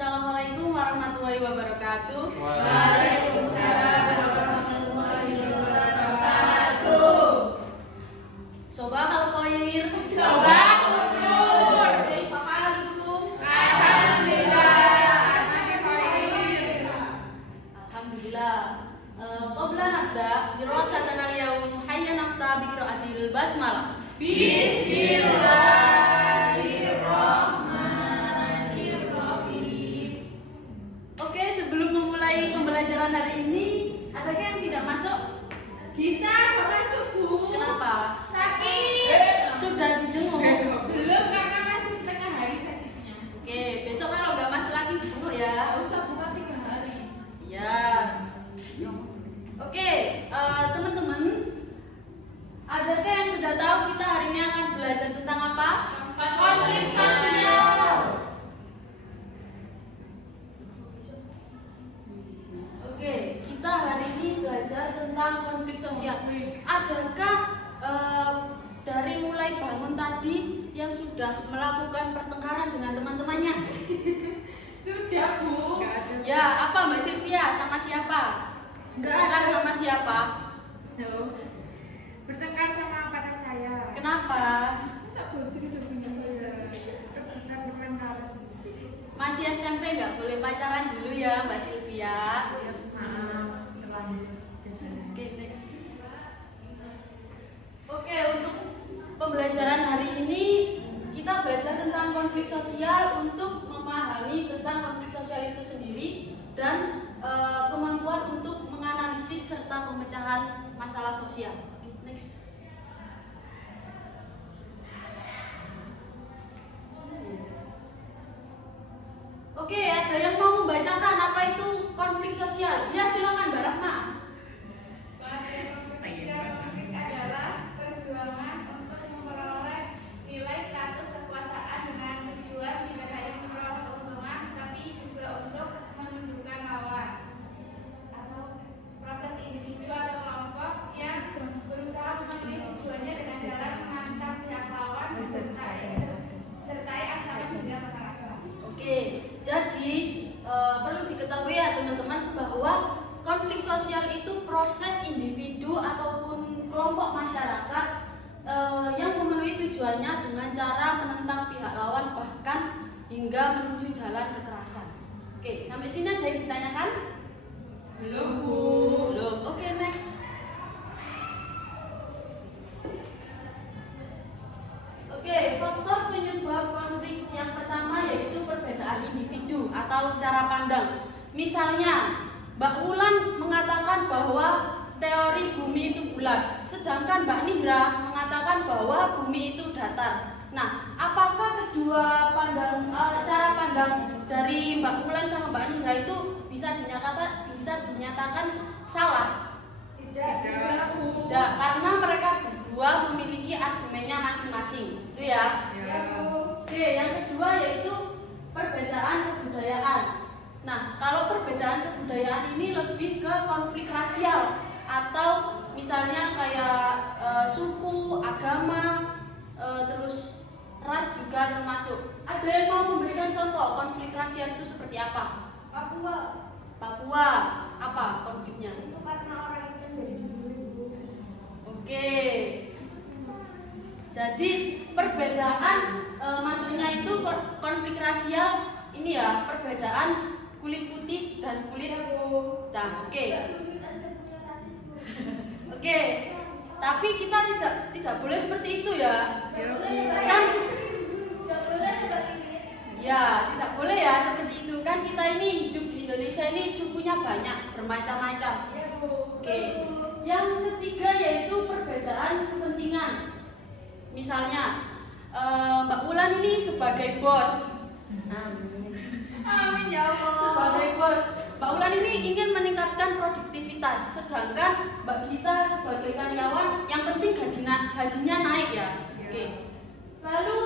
Assalamualaikum warahmatullahi wabarakatuh. Waalaikumsalam warahmatullahi wabarakatuh. Sobahal khair. Sobahal nur. Kaifa halukum? Alhamdulillah. Alhamdulillah. Qabla nabda dirasatana al-yawm hayya nafta bi qiraatil basmalah. Bismillahirrahmanirrahim. Oke, sebelum memulai pembelajaran hari ini, adakah yang tidak masuk? Kita nggak masuk, Bu. Kenapa? Sakit. Sudah dijenguk. Belum, karena masih setengah hari sakitnya. Oke, besok kalau nggak masuk lagi dijenguk ya. Nggak usah buka 3 hari. Ya. Oke, teman-teman, adakah yang sudah tahu kita hari ini akan belajar tentang apa? Konflik sosial. Oke, kita hari ini belajar tentang konflik sosial. Adakah dari mulai bangun tadi yang sudah melakukan pertengkaran dengan teman-temannya? Sudah, Bu. Ya, apa Mbak Sylvia? Sama siapa? Bertengkar sama siapa? Bertengkar sama pacar saya. Kenapa? Masa bocor udah punya pacar? Rebutan bertengkar. Masih SMP nggak boleh pacaran dulu ya Mbak Sylvia. Maaf, terlanjur jajanan. Oke, next. Oke, untuk pembelajaran hari ini kita belajar tentang konflik sosial untuk memahami tentang konflik sosial itu sendiri dan kemampuan untuk menganalisis serta pemecahan masalah sosial. Oke, next. Oke, ada yang mau membacakan apa itu konflik sosial? Ya, silakan Mbak Rahma. Konflik adalah perjuangan untuk memperoleh nilai status kekuasaan dengan tujuan tidak hanya memperoleh keuntungan, tapi juga untuk menundukkan lawan atau proses individu atau kelompok yang berusaha memenuhi tujuannya dengan jalan menantang pihak lawan sertai ancaman hingga kekerasan. Oke, jadi perlu diketahui ya teman-teman bahwa konflik sosial itu proses individu ataupun kelompok masyarakat yang memenuhi tujuannya dengan cara menentang pihak lawan bahkan hingga menuju jalan kekerasan. Oke, sampai sini ada yang ditanyakan? Belum, Bu. Belum. Oke, next. Oke, faktor penyebab konflik yang pertama yaitu perbedaan individu atau cara pandang. Misalnya, Mbak Wulan mengatakan bahwa teori bumi itu bulat, sedangkan Mbak Nihra mengatakan bahwa bumi itu datar. Nah, apakah kedua cara pandang dari Mbak Wulan sama Mbak Nihra itu bisa dinyatakan salah? Tidak, Bu. Tidak, karena mereka berdua memiliki argumennya masing-masing, itu ya. Oke, yang kedua yaitu perbedaan kebudayaan. Nah, kalau perbedaan kebudayaan ini lebih ke konflik rasial atau misalnya kayak suku, agama, terus ras juga termasuk. Ada yang mau memberikan contoh konflik rasial itu seperti apa? Papua, apa konfliknya? Itu karena orang itu jadi dulu. Oke. Jadi perbedaan maksudnya itu konflik rasial ini ya, perbedaan kulit putih dan kulit hitam. Oke. Oke. Tapi kita tidak boleh seperti itu ya. Kan ya, tidak boleh ya seperti itu. Kan kita ini hidup di Indonesia ini sukunya banyak, bermacam-macam. Oke. Yang ketiga yaitu perbedaan kepentingan. Misalnya Mbak Wulan ini sebagai bos. Amin ya Allah. Sebagai bos, Mbak Wulan ini ingin meningkatkan produktivitas, sedangkan Mbak Gita sebagai karyawan yang penting gajinya naik ya. Oke. Lalu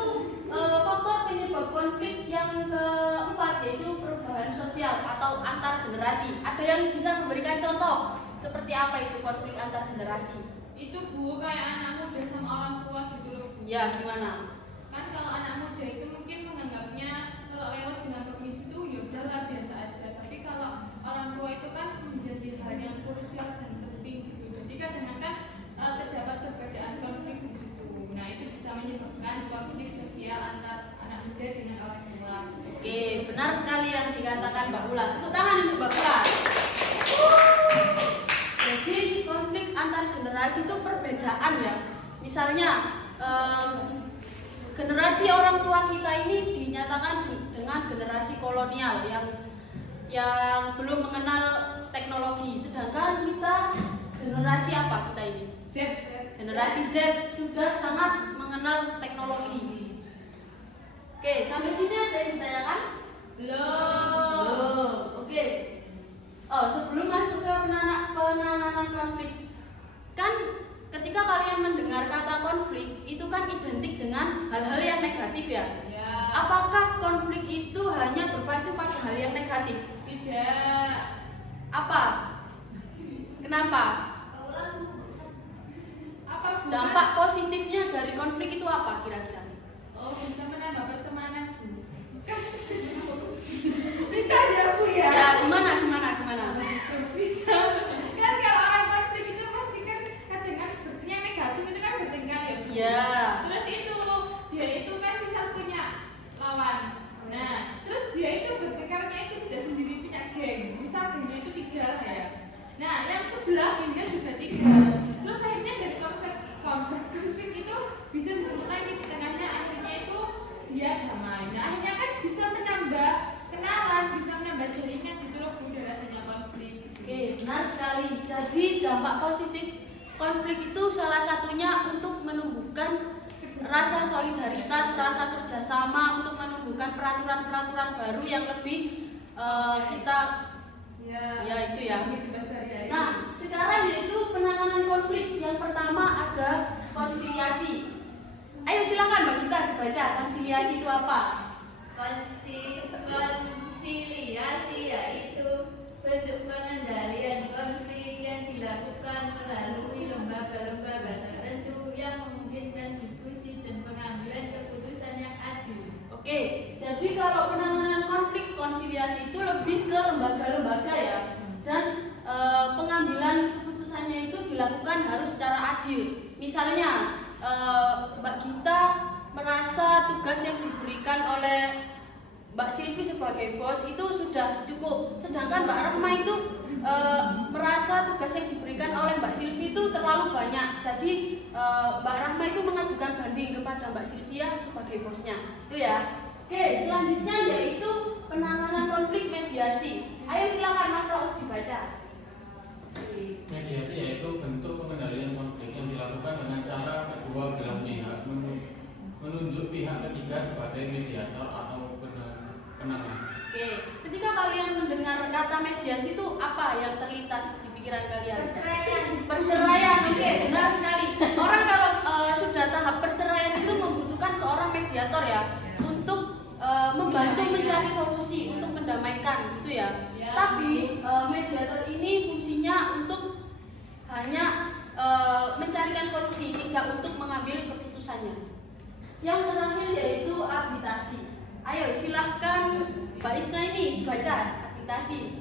faktor penyebab konflik yang keempat yaitu perubahan sosial atau antar generasi. Ada yang bisa memberikan contoh seperti apa itu konflik antar generasi? Itu, Bu, kayak anak muda sama orang tua gitu loh, Bu. Ya, gimana? Kan kalau anak muda itu mungkin menganggapnya kalau lewat dengan permisi itu ya udahlah benar sekali yang dikatakan Mbak Ula. Tepuk tangan untuk Mbak Ula. Jadi konflik antar generasi itu perbedaan ya. Misalnya generasi orang tua kita ini dinyatakan dengan generasi kolonial yang belum mengenal teknologi, sedangkan kita generasi apa kita ini? Z. Generasi Z sudah sangat mengenal teknologi. Oke, sampai sini ada yang ditanyakan? Belum. Oke. Oh, sebelum masuk ke penanganan konflik, kan ketika kalian mendengar kata konflik itu kan identik dengan hal-hal yang negatif ya. Ya. Apakah konflik itu hanya berpacu pada hal yang negatif? Tidak. Apa? Kenapa? Apa bukan? Dampak positifnya dari konflik itu apa kira-kira? Oh, bisa menambah pertemanan. Bisa ya Bu ya? Ya, gimana? Bisa. Kan kalau orang konflik itu pasti kan kadang kan berarti negatif itu kan bertengkar ya. Bu? Ya. Terus itu dia itu kan bisa punya lawan. Nah, terus dia itu bertengkarnya itu tidak sendiri punya geng. Misal gengnya itu 3 lah ya. Nah, yang sebelah gengnya juga 3. Terus akhirnya dari konflik itu bisa ditemukan di tengahnya, akhirnya itu dia damai. Nah, akhirnya kan bisa menambah kenalan, bisa menambah jaringan gitu loh Bu dari adanya konflik. Oke, benar sekali. Jadi dampak positif konflik itu salah satunya untuk menumbuhkan rasa solidaritas, rasa kerjasama, untuk menumbuhkan peraturan-peraturan baru yang lebih kita ya itu ya. Nah, sekarang yaitu penanganan konflik. Yang pertama ada konsiliasi. Ayo silakan Mbak Gita dibaca konsiliasi itu apa? Konsiliasi yaitu bentuk pengendalian konflik yang dilakukan melalui lembaga-lembaga tertentu yang memungkinkan diskusi dan pengambilan keputusan yang adil. Oke, jadi kalau penanganan konflik konsiliasi itu lebih ke lembaga-lembaga ya, dan pengambilan keputusannya itu dilakukan harus secara adil. Misalnya Mbak Gita merasa tugas yang diberikan oleh Mbak Silvi sebagai bos itu sudah cukup, sedangkan Mbak Rahma itu merasa tugas yang diberikan oleh Mbak Silvi itu terlalu banyak. Jadi Mbak Rahma itu mengajukan banding kepada Mbak Silvia sebagai bosnya, itu ya. Oke, selanjutnya yaitu penanganan konflik mediasi. Ayo silakan Mas Rauf dibaca. Mediasi yaitu bentuk pengendalian konflik yang dilakukan dengan cara kedua belah pihak menunjuk pihak ketiga sebagai mediator atau penengah. Oke, ketika kalian mendengar kata mediasi itu apa yang terlintas di pikiran kalian? Perceraian. Oke, benar sekali. Orang kalau sudah tahap perceraian itu membutuhkan seorang mediator ya, untuk membantu mencari solusi, untuk mendamaikan gitu ya. Tapi mediator ini fungsinya untuk hanya mencarikan solusi, tidak untuk mengambil keputusannya. Yang terakhir yaitu arbitrasi. Ayo silahkan Mbak Isna ini baca arbitrasi.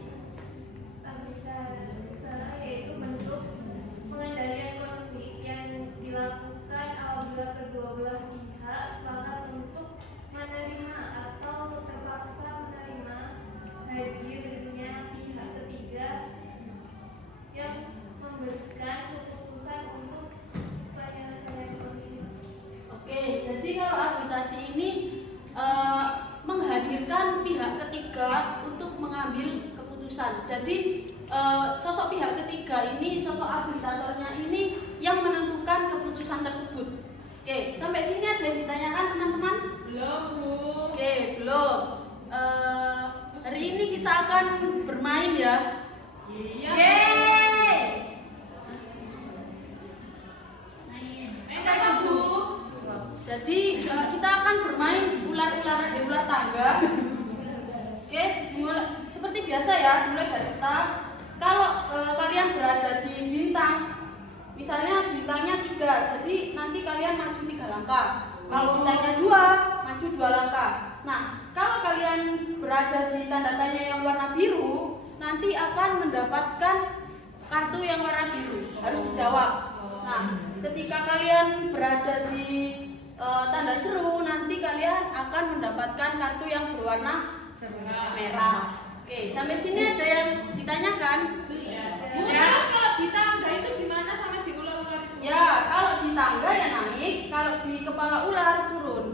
Arbitrase yaitu bentuk pengendalian konflik yang dilakukan apabila kedua belah pihak sepakat untuk menerima atau terpaksa menerima hadirnya pihak ketiga yang memberikan keputusan untuk penyelesaian konflik. Oke, jadi kalau arbitrasi ini menghadirkan pihak ketiga untuk mengambil keputusan. Jadi sosok pihak ketiga ini, sosok arbitratornya ini yang menentukan keputusan tersebut. Oke, sampai sini ada yang ditanyakan teman-teman? Belum Bu. Oke, belum. Hari ini kita akan bermain ya. Iya. Main Bu. Jadi kita akan bermain ular-ularan di ular tangga. Oke, seperti biasa ya, mulai dari start. Kalau kalian berada di bintang, misalnya bintangnya 3, jadi nanti kalian maju 3 langkah. Kalau bintangnya 2, maju 2 langkah. Nah, kalau kalian berada di tanda tanya yang warna biru, nanti akan mendapatkan kartu yang warna biru, harus dijawab. Nah, ketika kalian berada di tanda seru, nanti kalian akan mendapatkan kartu yang berwarna merah. Oke, sampai sini ada yang ditanyakan? Bu, terus kalau ditambah itu gimana sama di ular-ular itu? Ya, kalau di tangga ya naik, kalau di kepala ular turun.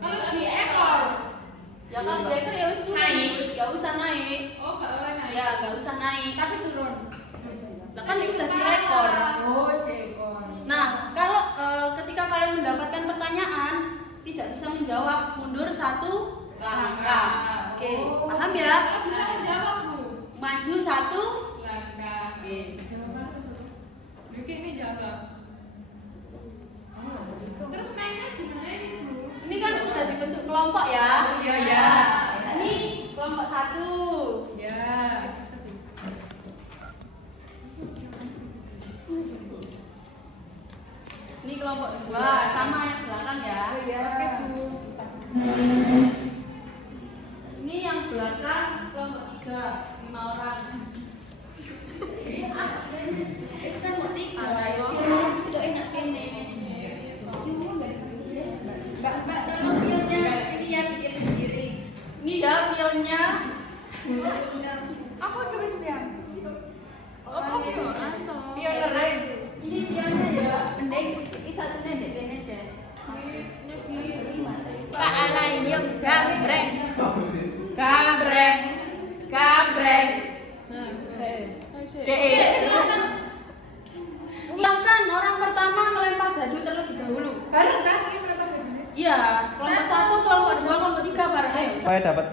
Kalau di ekor? Ya kalau di ekor ya wis turun, Naik. wis gak usah naik. Oh, gak oleh naik. Ya, gak usah naik. Tapi turun. Lah kan sudah di ekor. Oh, seekor. Nah, kalau ketika kalian mendapatkan pertanyaan tidak bisa menjawab, mundur 1 langkah. Oke, paham ya? Kalau bisa menjawab, Bu. Maju 1 Langkah. Oke. Oke, ini jawab. Terus mainnya gimana ini, Bu? Ini kan sudah dibentuk kelompok ya. Iya, ya. Ini kelompok 1. Ya. Ini kelompok 2 sama yang belakang ya. Oke, Bu. Ini yang belakang kelompok 3, 5 orang. Itu kan mau tiga. Ayo. Sudah enak kene. Mbak, tolong pionnya ini ya bikin sendiri. Ini ya pionnya. Aku tulis pion. Oh, kok pionan toh? Pion lain. Ini pionnya ya. Mending iki satune ndek kene deh. Kak Alayem gambreng. Gambreng. Gambreng. Silakan. Silakan orang pertama melempar baju terlebih dahulu. Bareng kan ini berapa bajunya? Iya, kelompok 1, kelompok 2, kelompok 3 bareng ayo. Supaya dapat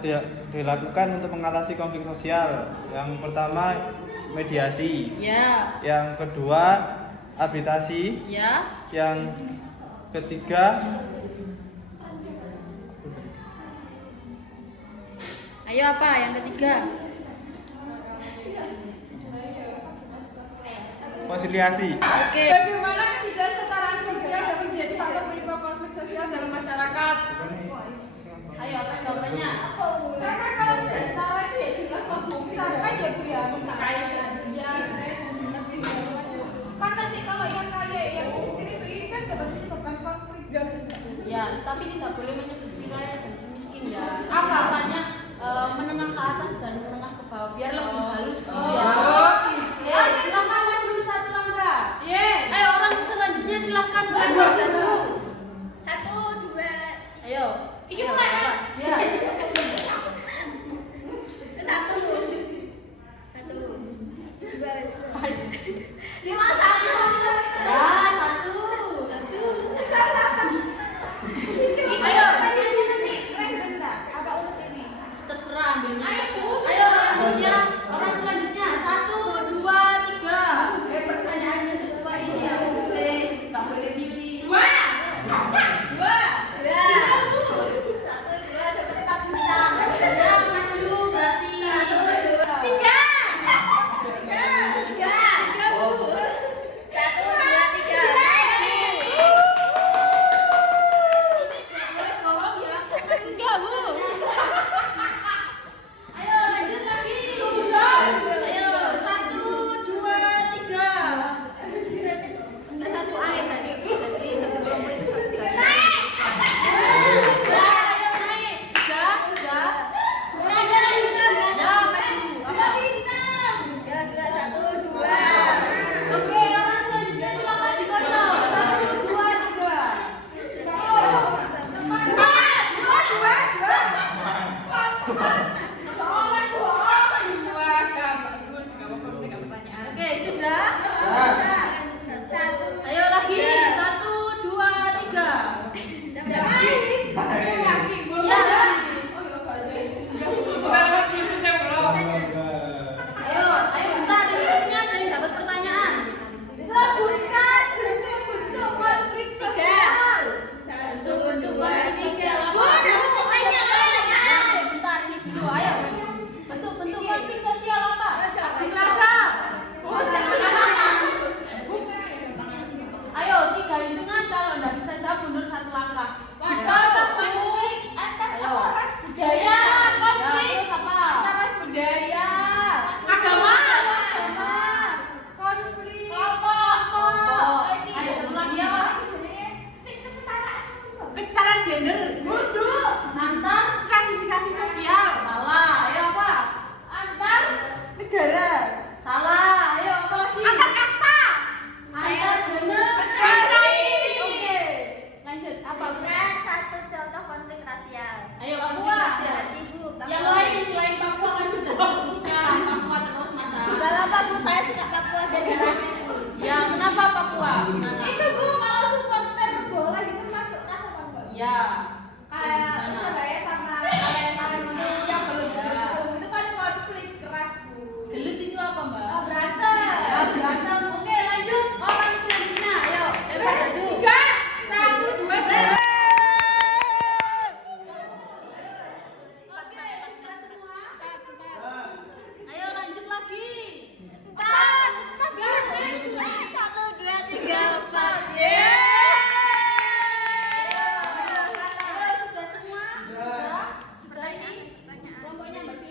dilakukan untuk mengatasi konflik sosial. Yang pertama mediasi, Ya. yang kedua arbitrasi, Ya. yang ketiga Ayo apa yang ketiga? konsiliasi. Oke. Bagaimana ketidak kesetaraan sosial dapat menjadi faktor penyebab konflik sosial dalam masyarakat? Ayo apa jawabannya? Karena kalau tidak setara itu ya jelas sombong. Misalkan ya, Bu ya. Kaya sih. Kan nanti kalau yang kaya yang miskin itu ini kan dapat menyebabkan konflik gak sih? Ya, tapi tidak boleh menyebut si kaya dan si miskin ya. Apa? Namanya menengah ke atas dan menengah ke bawah biar lebih halus gitu ya. Oh. Ya, silakan maju 1 langkah. Ye. Ayo orang selanjutnya silakan melempar baju. 1 2 Ayo. Ini Ayo, mulai, Bapak. Ya. 1 5 Ya, 1. Ayo. Apa urut ini? Terserah ambilnya. Ayo orang selanjutnya 1 2 3. pertanyaannya sesuai ini ya, Bu. Tak boleh pilih. Dua. Ya. 1 2 dapat 4 bintang. Ya, maju berarti. 1 2 3. 3, Bu. 1 2 3. Boleh bawang ya. Enggak, Bu. Ayo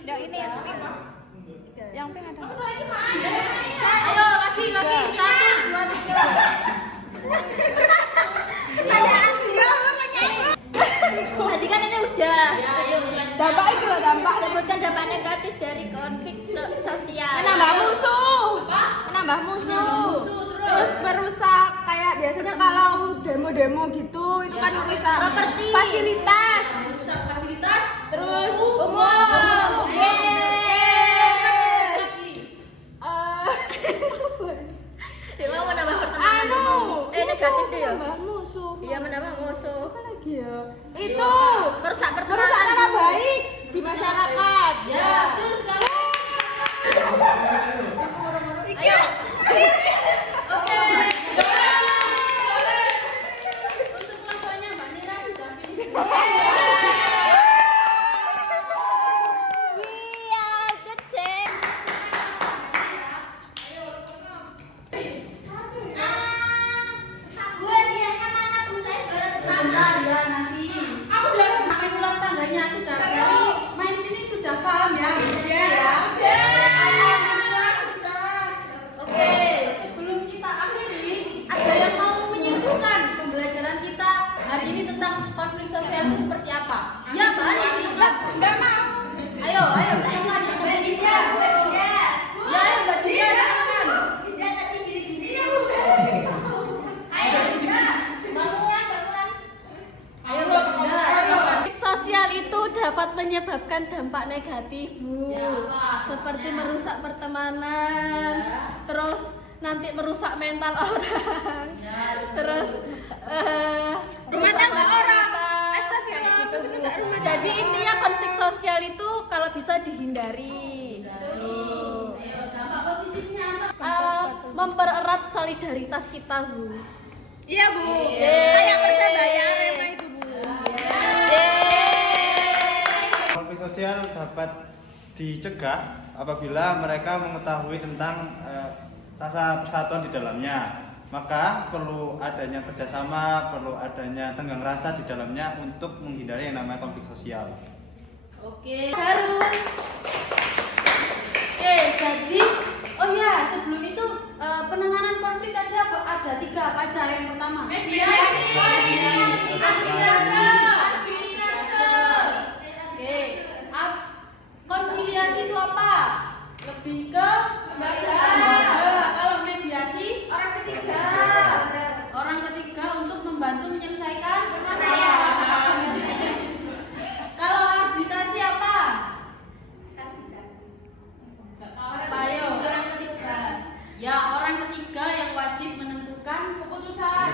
Yang ini yang pink. Yang pink ada. Ayo lagi 1, 2, 3. Tadi kan ini udah. Ya, ayo silakan. Dampak itu loh dampak. Sebutkan dampak negatif dari konflik sosial. Menambah musuh. Menambah musuh. Musuh Terus merusak kayak biasanya kalau demo-demo gitu itu Ya, kan merusak properti. fasilitas. Rusak fasilitas Terus Umum. Yeay. Lagi. eh Dia mau menambah pertemanan. Negatif deh ya. menambah musuh. Iya menambah musuh. Apa lagi ya? Itu Merusak merusak pertemanan. nama baik di masyarakat. Ya, betul sekali. Ayo. Oke. Untuk kelompoknya Mbak Nira sudah finish. We are the champ. Gue dianya mana Bu? Saya bareng sabar ya nanti. Aku jangan Main ulang tangganya sudah kali. Main sini sudah paham ya, ya. Oke, sebelum kita akhiri, ada yang mau menyimpulkan pembelajaran kita hari ini tentang konflik sosial itu seperti apa? Ya, Mbak Hani, silakan. enggak mau. Ayo, silakan. Mbak Dinda. Ya, ayo Mbak Dinda, silakan. Ayo Mbak Dinda, silakan. Konflik sosial itu dapat menyebabkan dampak negatif, Bu. Ya, apa? Seperti Ya. merusak pertemanan, Ya. terus nanti merusak mental orang, Ya, terus Rumah merusak tangga orang. fasilitas, kayak gitu, Bu. Jadi intinya konflik sosial itu kalau bisa dihindari. Ayo, dampak positifnya apa? Mempererat solidaritas kita, Bu. Iya, Bu. Yeay. Kayak Persebaya Arema itu, Bu. Konflik sosial dapat dicegah apabila mereka mengetahui tentang rasa persatuan di dalamnya. Maka perlu adanya kerjasama, perlu adanya tenggang rasa di dalamnya untuk menghindari yang namanya konflik sosial. Oke, Harun. Oke, jadi oh ya, sebelum itu penanganan konflik tadi apa? Ada 3 apa aja? Yang pertama, Mediasi. Oke, konsiliasi itu apa? Lebih ke lembaga. Kalau mediasi, orang ketiga untuk membantu menyelesaikan masalah. Kalau arbitration apa? Ayo. Ya, orang ketiga yang wajib menentukan keputusan.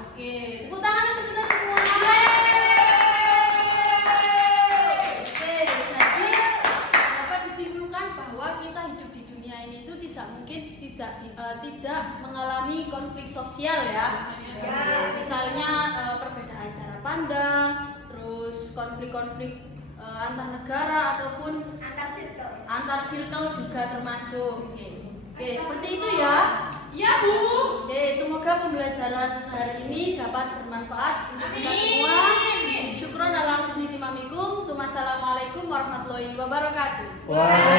Oke, tepuk tangan untuk kita semua. Oke, jadi dapat disimpulkan bahwa kita hidup di dunia ini itu tidak mungkin tidak mengalami konflik sosial ya. Misalnya perbedaan cara pandang, terus konflik-konflik antar negara ataupun antar circle juga termasuk. Oke, seperti itu ya. Ya, Bu. Oke, semoga pembelajaran hari ini dapat bermanfaat untuk kita semua. Syukron ala husni timamikum. Assalamualaikum warahmatullahi wabarakatuh. Wah.